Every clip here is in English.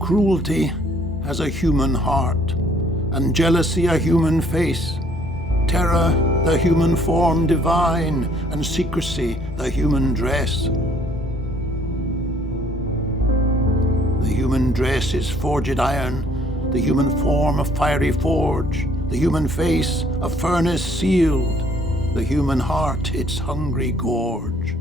Cruelty has a human heart, and jealousy a human face, terror the human form divine, and secrecy the human dress. The human dress is forged iron, the human form a fiery forge, the human face a furnace sealed, the human heart its hungry gorge.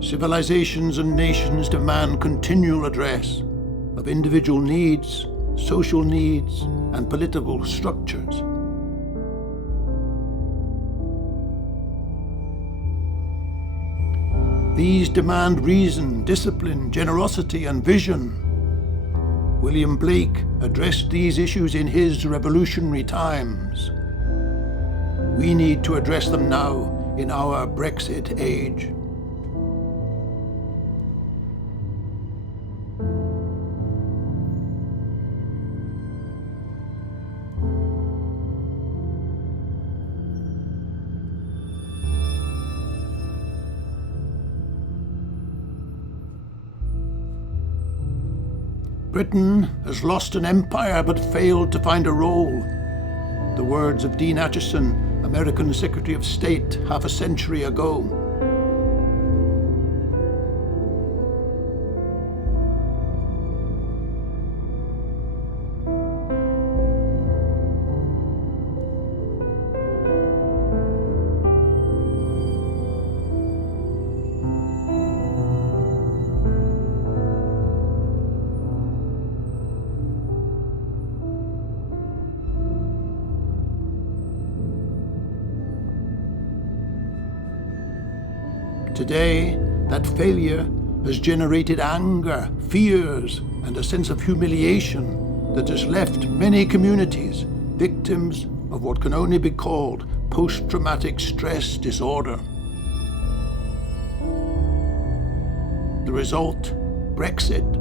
Civilizations and nations demand continual address of individual needs, social needs, and political structures. These demand reason, discipline, generosity, and vision. William Blake addressed these issues in his revolutionary times. We need to address them now in our Brexit age. Britain has lost an empire but failed to find a role. The words of Dean Acheson, American Secretary of State half a century ago. Today, that failure has generated anger, fears, and a sense of humiliation that has left many communities victims of what can only be called post-traumatic stress disorder. The result, Brexit.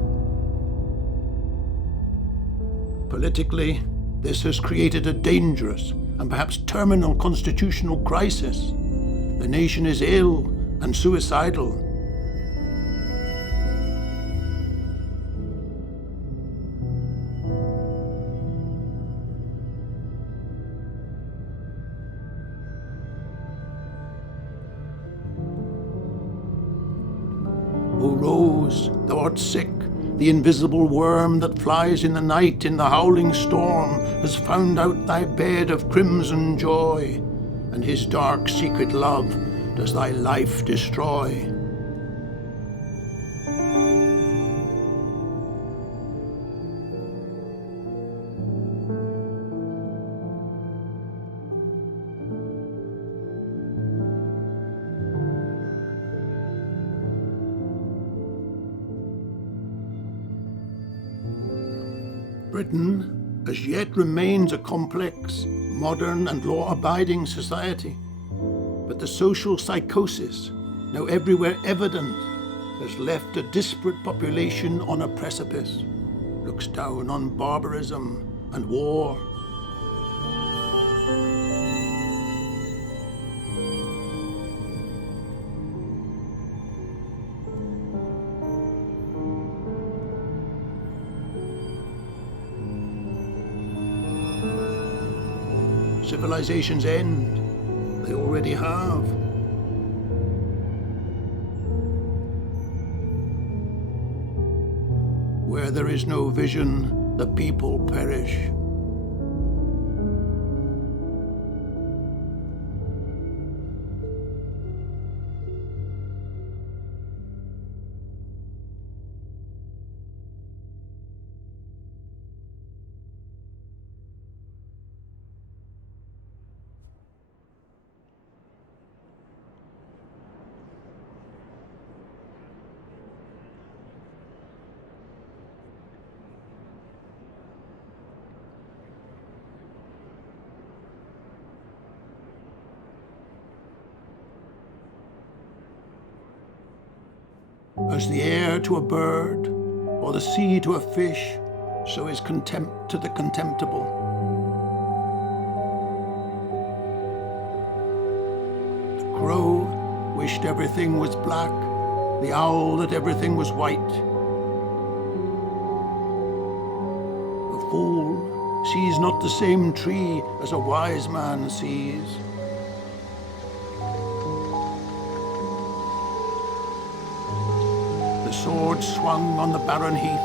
Politically, this has created a dangerous and perhaps terminal constitutional crisis. The nation is ill and suicidal. O Rose, thou art sick. The invisible worm that flies in the night in the howling storm has found out thy bed of crimson joy, and his dark secret love does thy life destroy. Britain as yet remains a complex, modern and law-abiding society. But the social psychosis, now everywhere evident, has left a disparate population on a precipice, looks down on barbarism and war. Civilizations end. They already have. Where there is no vision, the people perish. As the air to a bird, or the sea to a fish, so is contempt to the contemptible. The crow wished everything was black, the owl that everything was white. The fool sees not the same tree as a wise man sees. The sword swung on the barren heath,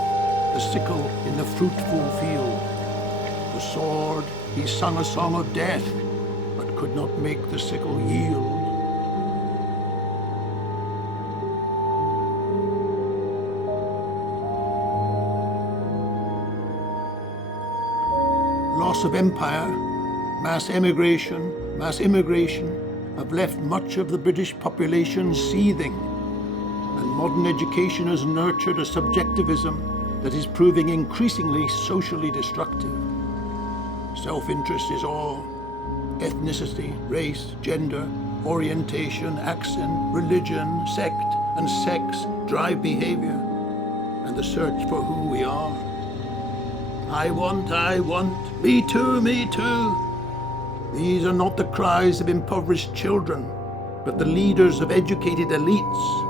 the sickle in the fruitful field. The sword, he sung a song of death, but could not make the sickle yield. Loss of empire, mass immigration have left much of the British population seething. And modern education has nurtured a subjectivism that is proving increasingly socially destructive. Self-interest is all. Ethnicity, race, gender, orientation, accent, religion, sect, and sex drive behavior and the search for who we are. I want, me too, me too. These are not the cries of impoverished children, but the leaders of educated elites.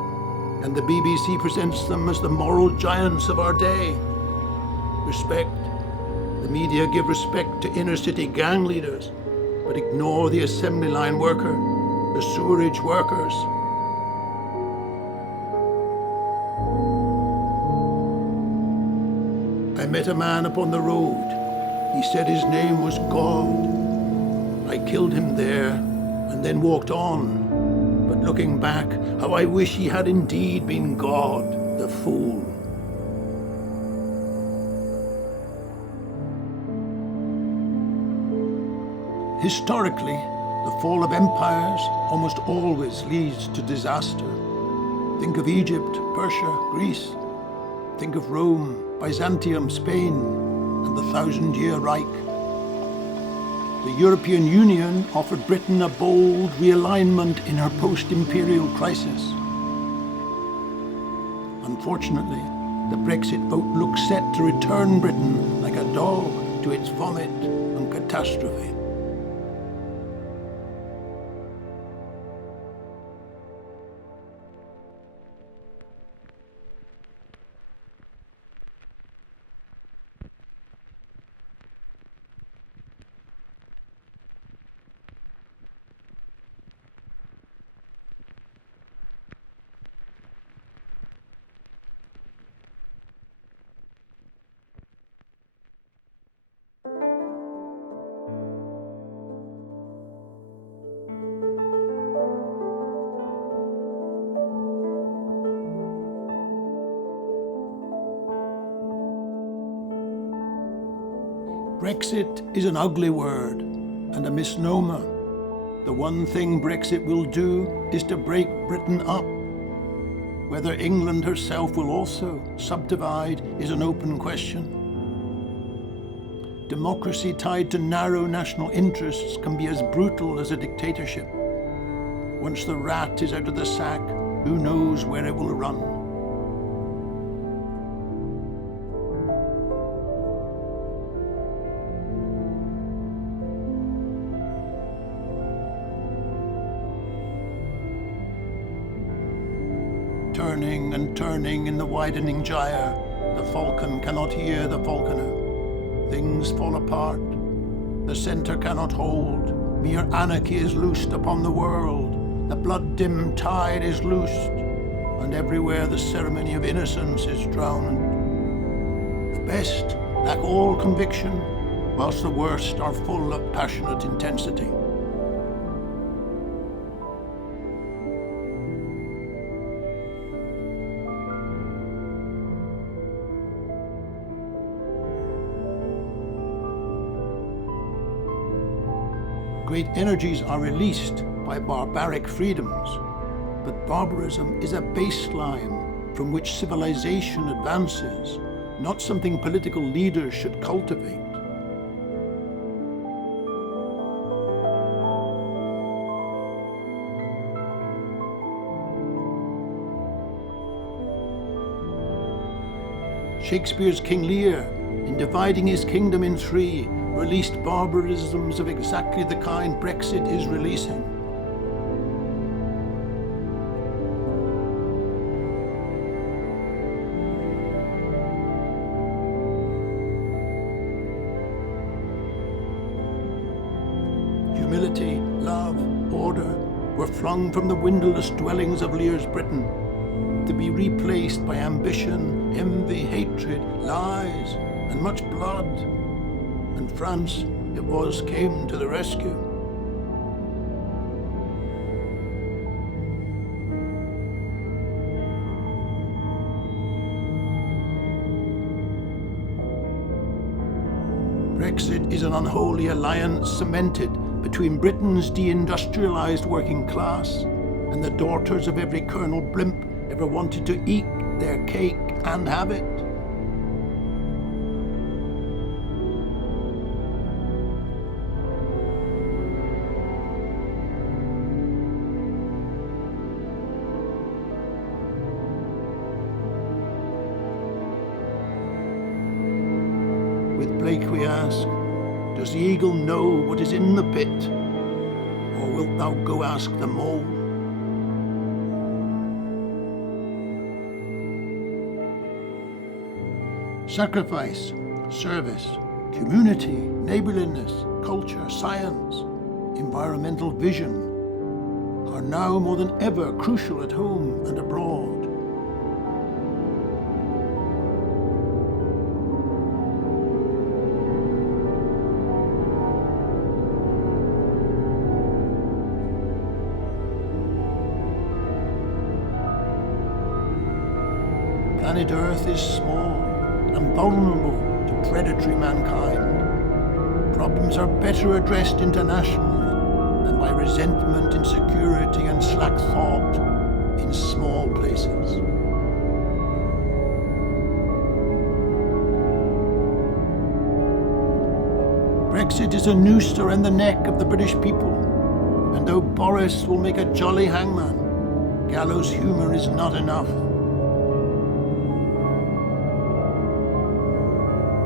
And the BBC presents them as the moral giants of our day. Respect. The media give respect to inner city gang leaders, but ignore the assembly line worker, the sewerage workers. I met a man upon the road. He said his name was God. I killed him there and then walked on. But looking back, how I wish he had indeed been God, the fool. Historically, the fall of empires almost always leads to disaster. Think of Egypt, Persia, Greece. Think of Rome, Byzantium, Spain, and the 1,000-year Reich. The European Union offered Britain a bold realignment in her post-imperial crisis. Unfortunately, the Brexit vote looks set to return Britain like a dog to its vomit and catastrophe. Brexit is an ugly word and a misnomer. The one thing Brexit will do is to break Britain up. Whether England herself will also subdivide is an open question. Democracy tied to narrow national interests can be as brutal as a dictatorship. Once the rat is out of the sack, who knows where it will run? Turning and turning in the widening gyre, the falcon cannot hear the falconer. Things fall apart. The centre cannot hold. Mere anarchy is loosed upon the world. The blood-dimmed tide is loosed, and everywhere the ceremony of innocence is drowned. best lack all conviction, whilst the worst are full of passionate intensity. Great energies are released by barbaric freedoms, but barbarism is a baseline from which civilization advances, not something political leaders should cultivate. Shakespeare's King Lear, in dividing his kingdom in three, released barbarisms of exactly the kind Brexit is releasing. Humility, love, order were flung from the windowless dwellings of Lear's Britain, to be replaced by ambition, envy, hatred, lies, and much blood. And France, it was, came to the rescue. Brexit is an unholy alliance cemented between Britain's deindustrialised working class and the daughters of every Colonel Blimp ever wanted to eat their cake and have it. With Blake we ask, does the eagle know what is in the pit, or wilt thou go ask the mole? Sacrifice, service, community, neighbourliness, culture, science, environmental vision are now more than ever crucial at home and abroad. Planet Earth is small and vulnerable to predatory mankind. Problems are better addressed internationally than by resentment, insecurity, and slack thought in small places. Brexit is a noose around the neck of the British people, and though Boris will make a jolly hangman, gallows humour is not enough.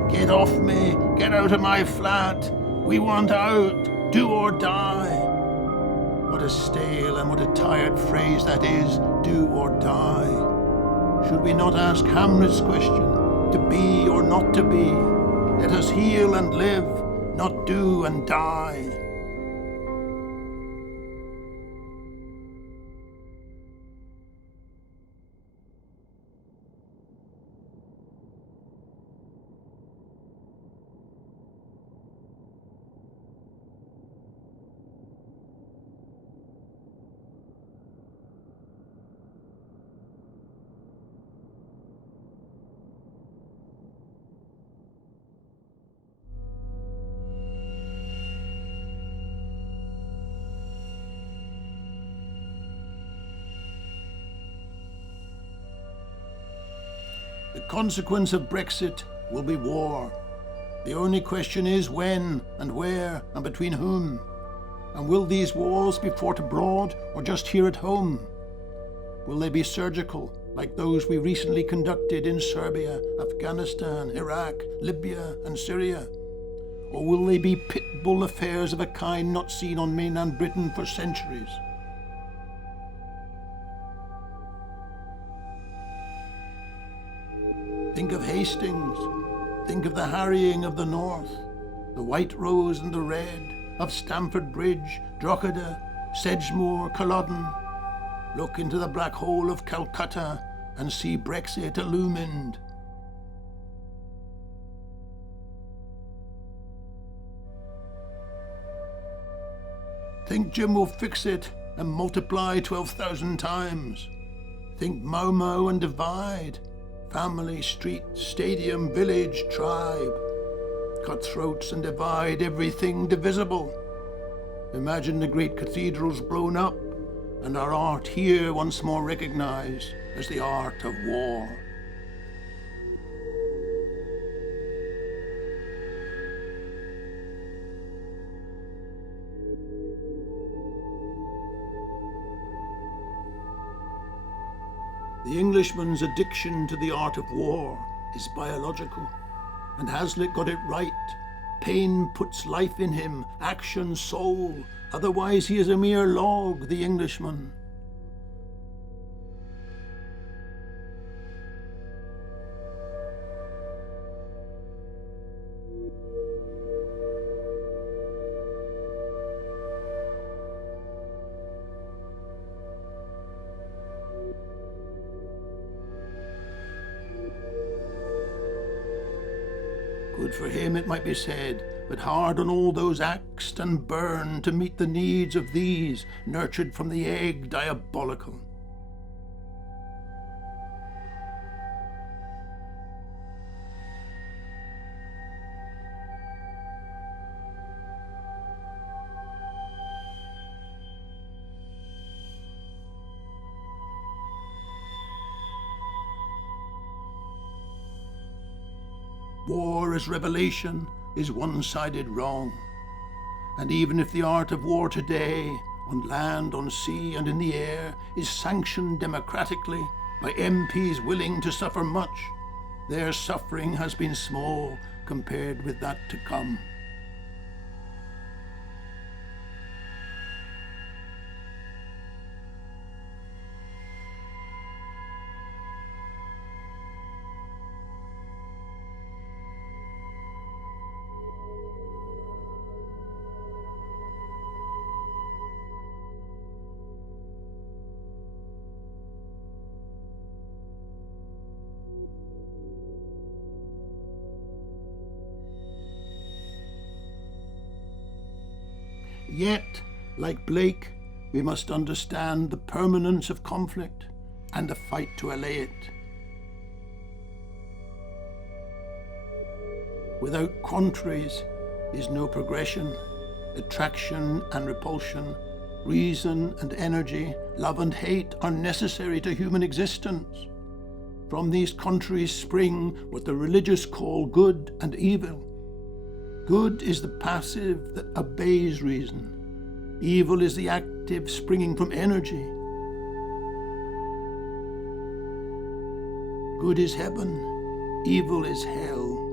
Get off me, get out of my flat, we want out, do or die. What a stale and what a tired phrase that is, do or die. Should we not ask Hamlet's question, to be or not to be? Let us heal and live, not do and die. The consequence of Brexit will be war. The only question is when and where and between whom. And will these wars be fought abroad or just here at home? Will they be surgical, like those we recently conducted in Serbia, Afghanistan, Iraq, Libya and Syria? Or will they be pit bull affairs of a kind not seen on mainland Britain for centuries? Think of Hastings, think of the harrying of the north, the White Rose and the Red, of Stamford Bridge, Drogheda, Sedgemoor, Culloden. Look into the black hole of Calcutta and see Brexit illumined. Think Jim will fix it and multiply 12,000 times. Think Mau Mau and divide. Family, street, stadium, village, tribe. Cut throats and divide everything divisible. Imagine the great cathedrals blown up and our art here once more recognized as the art of war. The Englishman's addiction to the art of war is biological, and Hazlitt got it right. Pain puts life in him, action, soul. Otherwise he is a mere log, the Englishman. Good for him, it might be said, but hard on all those axed and burned to meet the needs of these, nurtured from the egg, diabolical. War as revelation is one-sided wrong. And even if the art of war today, on land, on sea and in the air, is sanctioned democratically by MPs willing to suffer much, their suffering has been small compared with that to come. Yet, like Blake, we must understand the permanence of conflict and the fight to allay it. Without contraries is no progression, attraction and repulsion, reason and energy, love and hate are necessary to human existence. From these contraries spring what the religious call good and evil. Good is the passive that obeys reason. Evil is the active springing from energy. Good is heaven, evil is hell.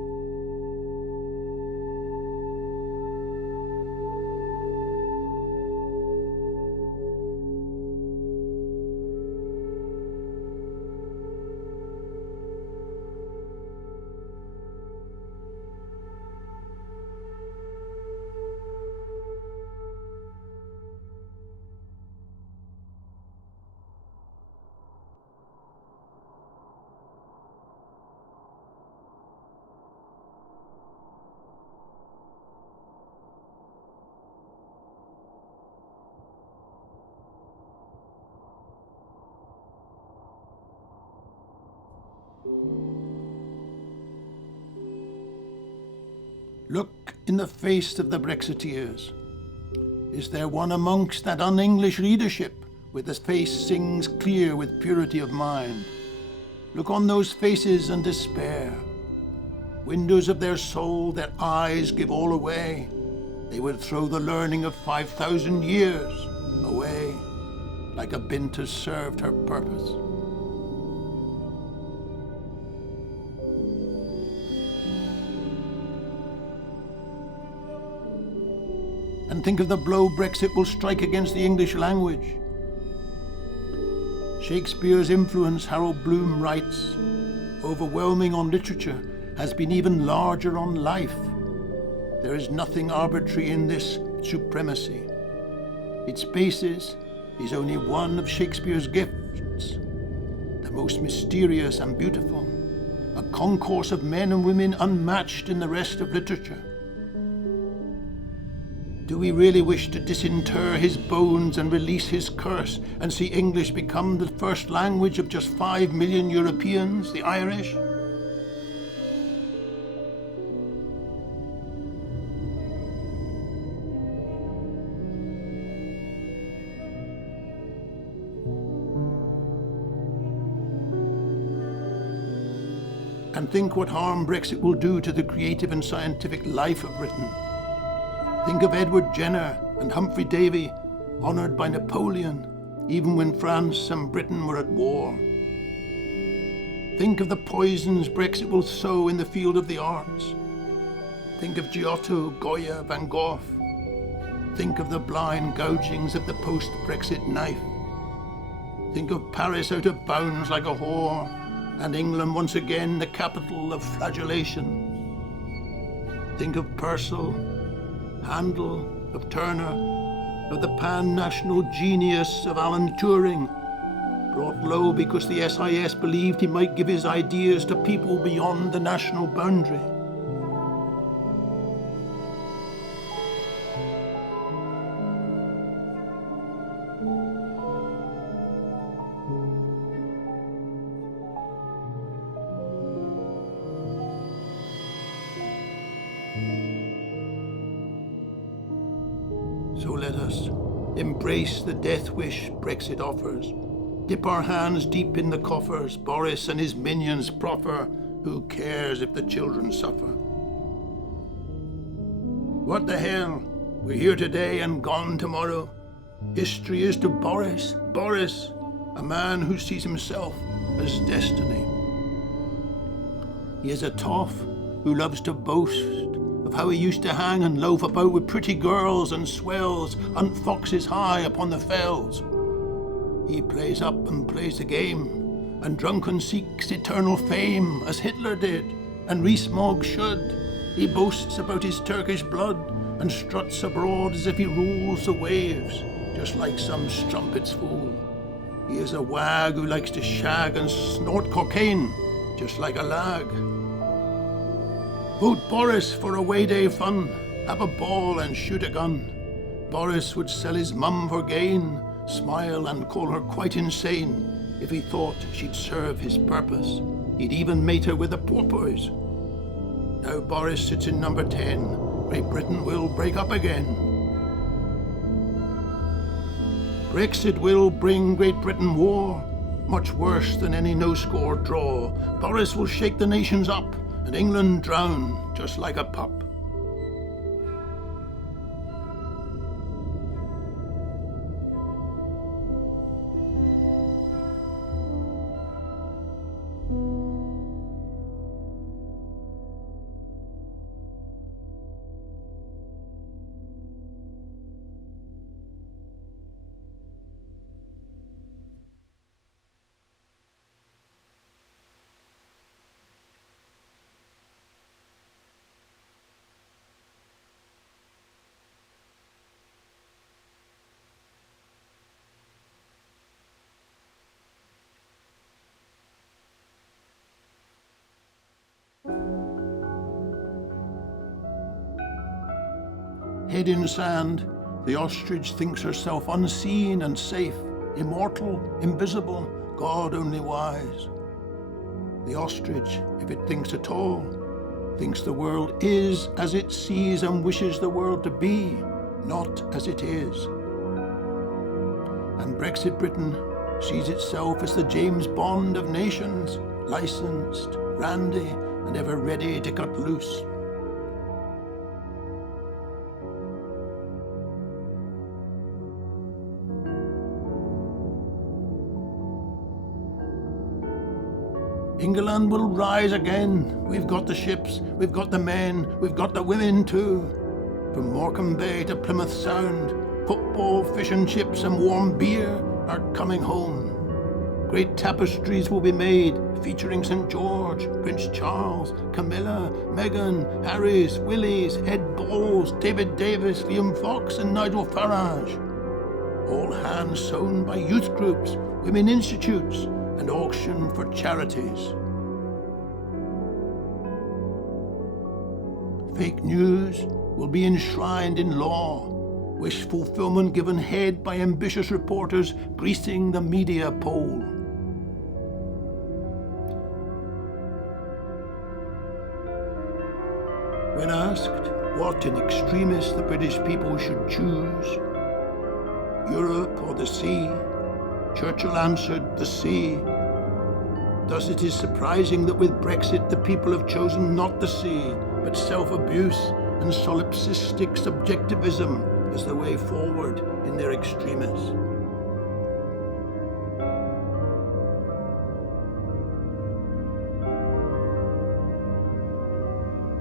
Look in the face of the Brexiteers. Is there one amongst that un-English readership where the face sings clear with purity of mind? Look on those faces and despair. Windows of their soul, their eyes give all away. They would throw the learning of 5,000 years away, like a bint has served her purpose. And think of the blow Brexit will strike against the English language. Shakespeare's influence, Harold Bloom writes, overwhelming on literature, has been even larger on life. There is nothing arbitrary in this supremacy. Its basis is only one of Shakespeare's gifts, the most mysterious and beautiful, a concourse of men and women unmatched in the rest of literature. Do we really wish to disinter his bones and release his curse and see English become the first language of just 5 million Europeans, the Irish? And think what harm Brexit will do to the creative and scientific life of Britain. Think of Edward Jenner and Humphrey Davy, honoured by Napoleon, even when France and Britain were at war. Think of the poisons Brexit will sow in the field of the arts. Think of Giotto, Goya, Van Gogh. Think of the blind gougings of the post-Brexit knife. Think of Paris out of bounds like a whore, and England once again the capital of flagellation. Think of Purcell, Handel, of Turner, of the pan-national genius of Alan Turing, brought low because the SIS believed he might give his ideas to people beyond the national boundary. So let us embrace the death wish Brexit offers. Dip our hands deep in the coffers Boris and his minions proffer. Who cares if the children suffer? What the hell? We're here today and gone tomorrow. History is to Boris, a man who sees himself as destiny. He is a toff who loves to boast of how he used to hang and loaf about with pretty girls and swells, hunt foxes high upon the fells. He plays up and plays the game, and drunken seeks eternal fame, as Hitler did, and Rees-Mogg should. He boasts about his Turkish blood, and struts abroad as if he rules the waves, just like some strumpet's fool. He is a wag who likes to shag and snort cocaine, just like a lag. Vote Boris for away day fun, have a ball and shoot a gun. Boris would sell his mum for gain, smile and call her quite insane. If he thought she'd serve his purpose, he'd even mate her with the porpoise. Now Boris sits in number 10, Great Britain will break up again. Brexit will bring Great Britain war, much worse than any no-score draw. Boris will shake the nations up, and England drown just like a pup. Head in sand, the ostrich thinks herself unseen and safe, immortal, invisible, God only wise. The ostrich, if it thinks at all, thinks the world is as it sees and wishes the world to be, not as it is. And Brexit Britain sees itself as the James Bond of nations, licensed, randy, and ever ready to cut loose. England will rise again. We've got the ships, we've got the men, we've got the women too. From Morecambe Bay to Plymouth Sound, football, fish and chips and warm beer are coming home. Great tapestries will be made, featuring St. George, Prince Charles, Camilla, Meghan, Harry's, Willie's, Ed Balls, David Davis, Liam Fox and Nigel Farage. All hands sewn by youth groups, women institutes, and auction for charities. Fake news, will be enshrined in law, wish fulfillment given head by ambitious reporters greasing the media pole. When asked what in extremis the British people should choose, Europe or the sea, Churchill answered, the sea. Thus it is surprising that with Brexit the people have chosen not the sea, but self-abuse and solipsistic subjectivism as the way forward in their extremis.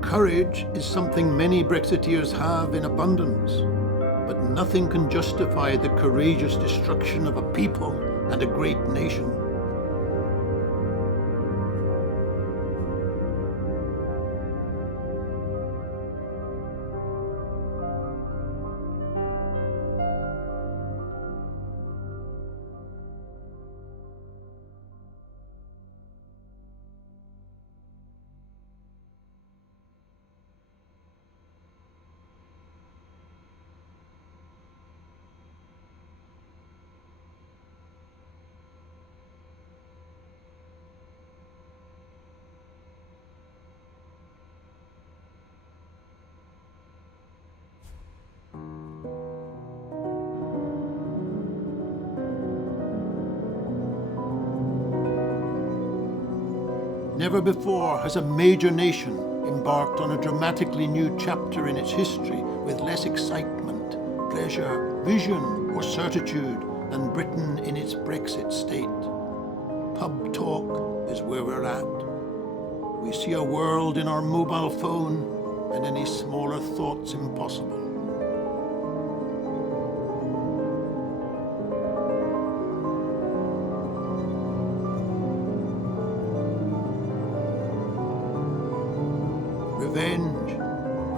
Courage is something many Brexiteers have in abundance, but nothing can justify the courageous destruction of a people and a great nation. Never before has a major nation embarked on a dramatically new chapter in its history with less excitement, pleasure, vision or certitude than Britain in its Brexit state. Pub talk is where we're at. We see a world in our mobile phone and any smaller thoughts impossible. Revenge.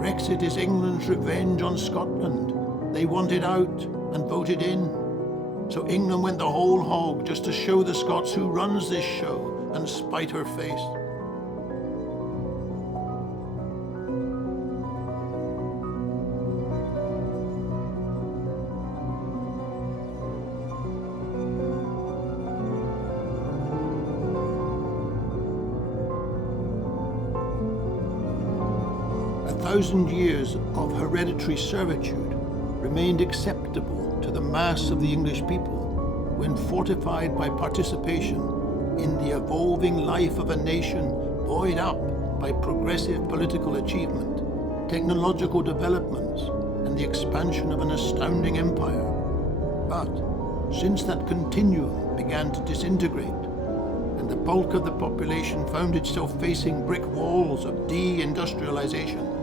Brexit is England's revenge on Scotland. They wanted out and voted in. So England went the whole hog just to show the Scots who runs this show and spite her face. A 1,000 years of hereditary servitude remained acceptable to the mass of the English people when fortified by participation in the evolving life of a nation buoyed up by progressive political achievement, technological developments, and the expansion of an astounding empire. But since that continuum began to disintegrate, and the bulk of the population found itself facing brick walls of deindustrialization,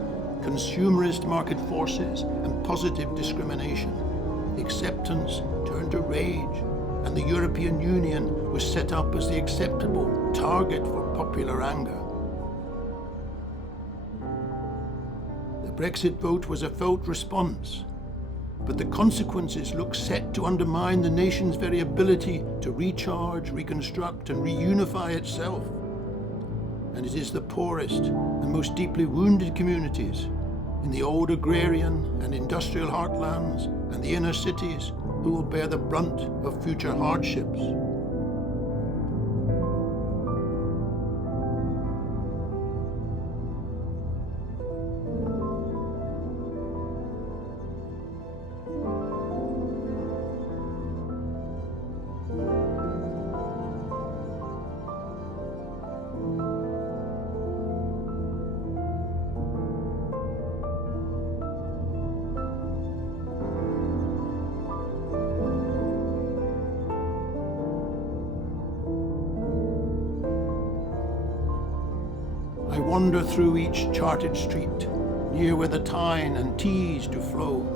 consumerist market forces, and positive discrimination, acceptance turned to rage, and the European Union was set up as the acceptable target for popular anger. The Brexit vote was a felt response, but the consequences look set to undermine the nation's very ability to recharge, reconstruct, and reunify itself. And it is the poorest and most deeply wounded communities in the old agrarian and industrial heartlands and the inner cities who will bear the brunt of future hardships. I wander through each charted street, near where the Tyne and Tees do flow,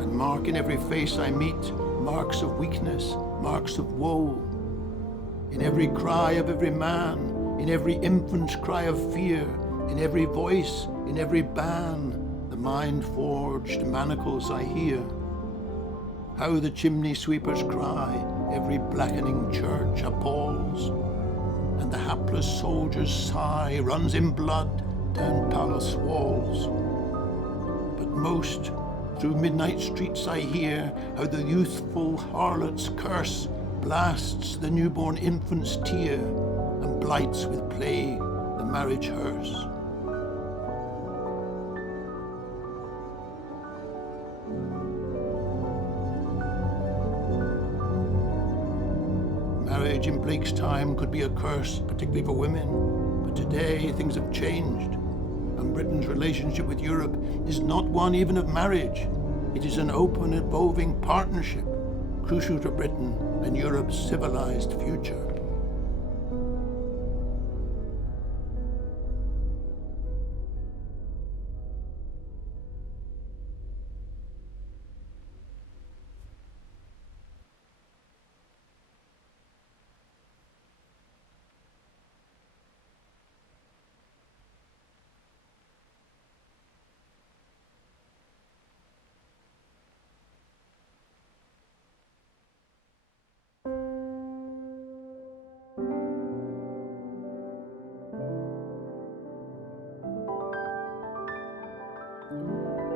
and mark in every face I meet marks of weakness, marks of woe. In every cry of every man, in every infant's cry of fear, in every voice, in every ban, the mind-forged manacles I hear. How the chimney sweepers cry, every blackening church appalls, and the hapless soldier's sigh runs in blood down palace walls. But most, through midnight streets I hear how the youthful harlot's curse blasts the newborn infant's tear and blights with plague the marriage hearse. Marriage in Blake's time could be a curse, particularly for women, but today things have changed, and Britain's relationship with Europe is not one even of marriage. It is an open, evolving partnership, crucial to Britain and Europe's civilized future.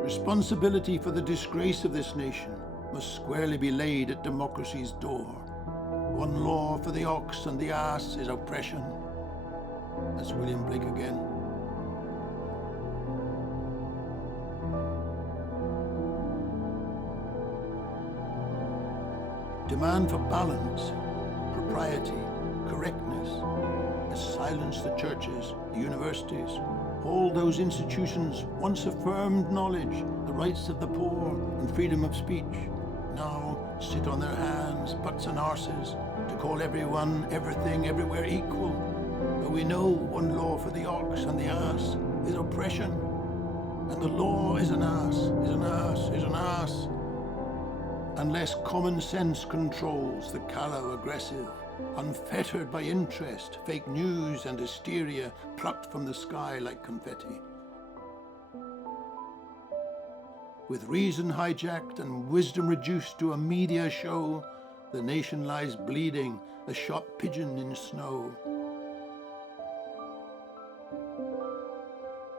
Responsibility for the disgrace of this nation must squarely be laid at democracy's door. One law for the ox and the ass is oppression. That's William Blake again. Demand for balance, propriety, correctness has silenced the churches, the universities, all those institutions once affirmed knowledge, the rights of the poor and freedom of speech, now sit on their hands, butts and arses, to call everyone, everything, everywhere equal. But we know one law for the ox and the ass is oppression, and the law is an ass, is an ass, is an ass, unless common sense controls the callow aggressive, unfettered by interest, fake news and hysteria plucked from the sky like confetti. With reason hijacked and wisdom reduced to a media show, the nation lies bleeding, a shot pigeon in snow.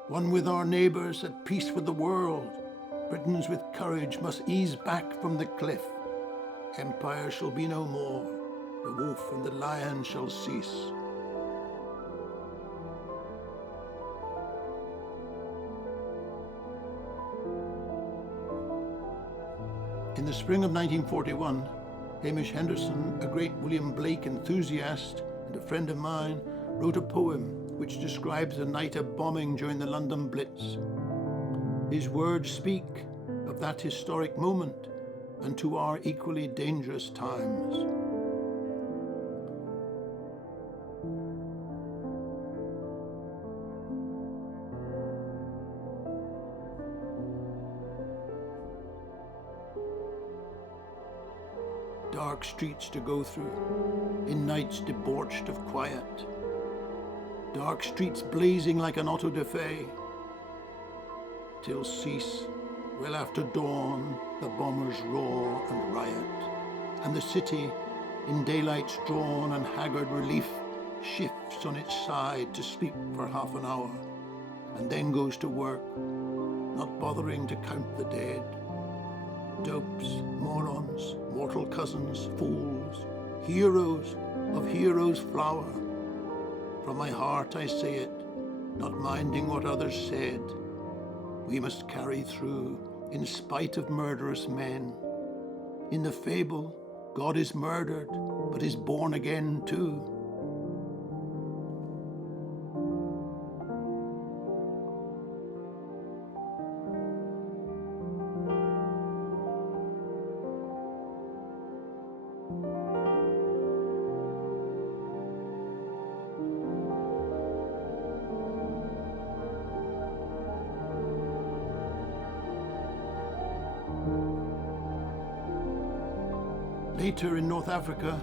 One with our neighbours, at peace with the world, Britons with courage must ease back from the cliff. Empire shall be no more. The wolf and the lion shall cease. In the spring of 1941, Hamish Henderson, a great William Blake enthusiast and a friend of mine, wrote a poem which describes a night of bombing during the London Blitz. His words speak of that historic moment and to our equally dangerous times. Dark streets to go through, in nights debauched of quiet. Dark streets blazing like an auto-da-fe, till cease, well after dawn, the bombers roar and riot, and the city, in daylight's drawn and haggard relief, shifts on its side to sleep for half an hour, and then goes to work, not bothering to count the dead. Dopes, morons, mortal cousins, fools, heroes of heroes' flower. From my heart I say it, not minding what others said. We must carry through, in spite of murderous men. In the fable, God is murdered, but is born again too. Later in North Africa,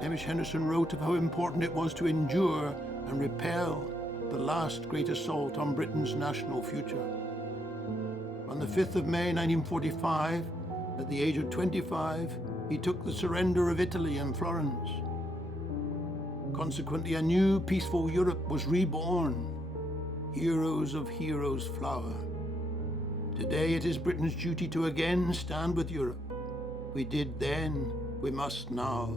Hamish Henderson wrote of how important it was to endure and repel the last great assault on Britain's national future. On the 5th of May 1945, at the age of 25, he took the surrender of Italy and Florence. Consequently, a new peaceful Europe was reborn, heroes of heroes' flower. Today it is Britain's duty to again stand with Europe. We did then, we must now.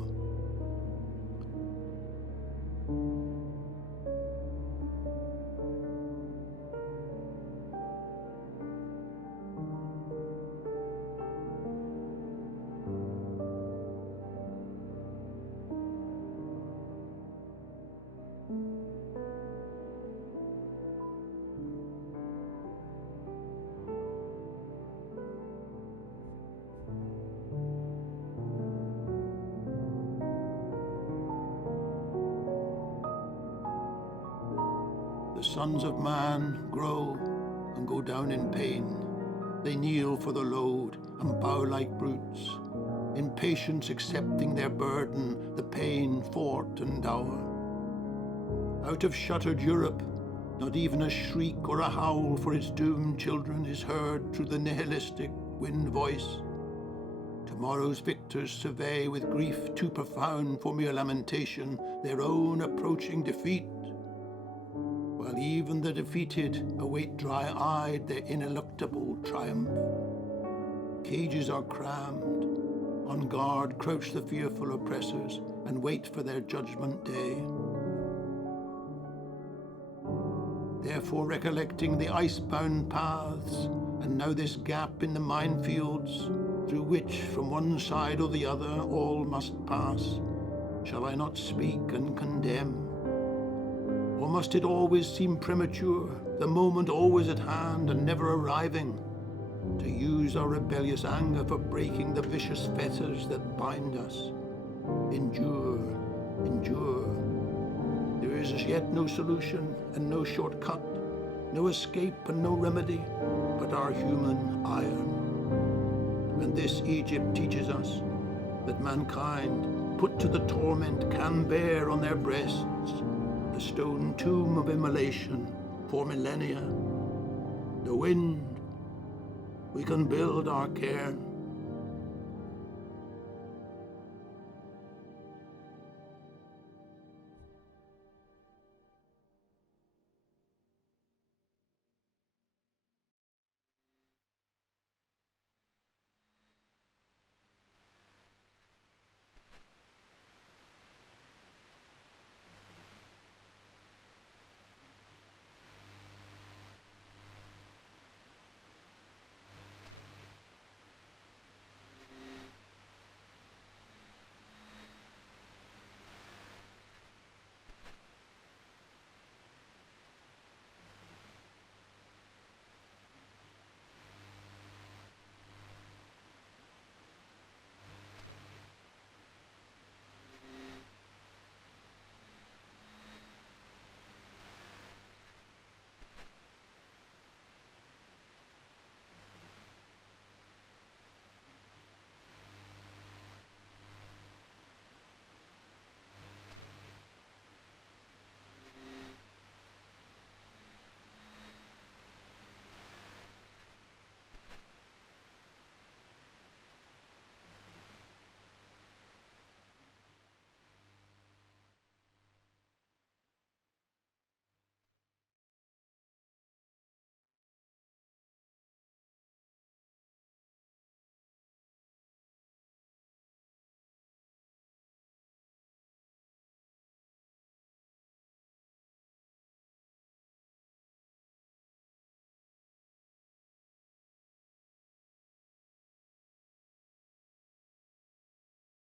The sons of man grow and go down in pain. They kneel for the load and bow like brutes, in patience accepting their burden, the pain, fort and dower. Out of shuttered Europe, not even a shriek or a howl for its doomed children is heard through the nihilistic wind voice. Tomorrow's victors survey with grief too profound for mere lamentation their own approaching defeat, while even the defeated await dry-eyed their ineluctable triumph. Cages are crammed. On guard crouch the fearful oppressors and wait for their judgment day. Therefore, recollecting the ice-bound paths, and now this gap in the minefields, through which from one side or the other all must pass, shall I not speak and condemn? Or must it always seem premature, the moment always at hand and never arriving, to use our rebellious anger for breaking the vicious fetters that bind us? Endure, endure. There is as yet no solution and no shortcut, no escape and no remedy, but our human iron. And this Egypt teaches us, that mankind, put to the torment, can bear on their breasts the stone tomb of immolation for millennia. The wind, we can build our cairn.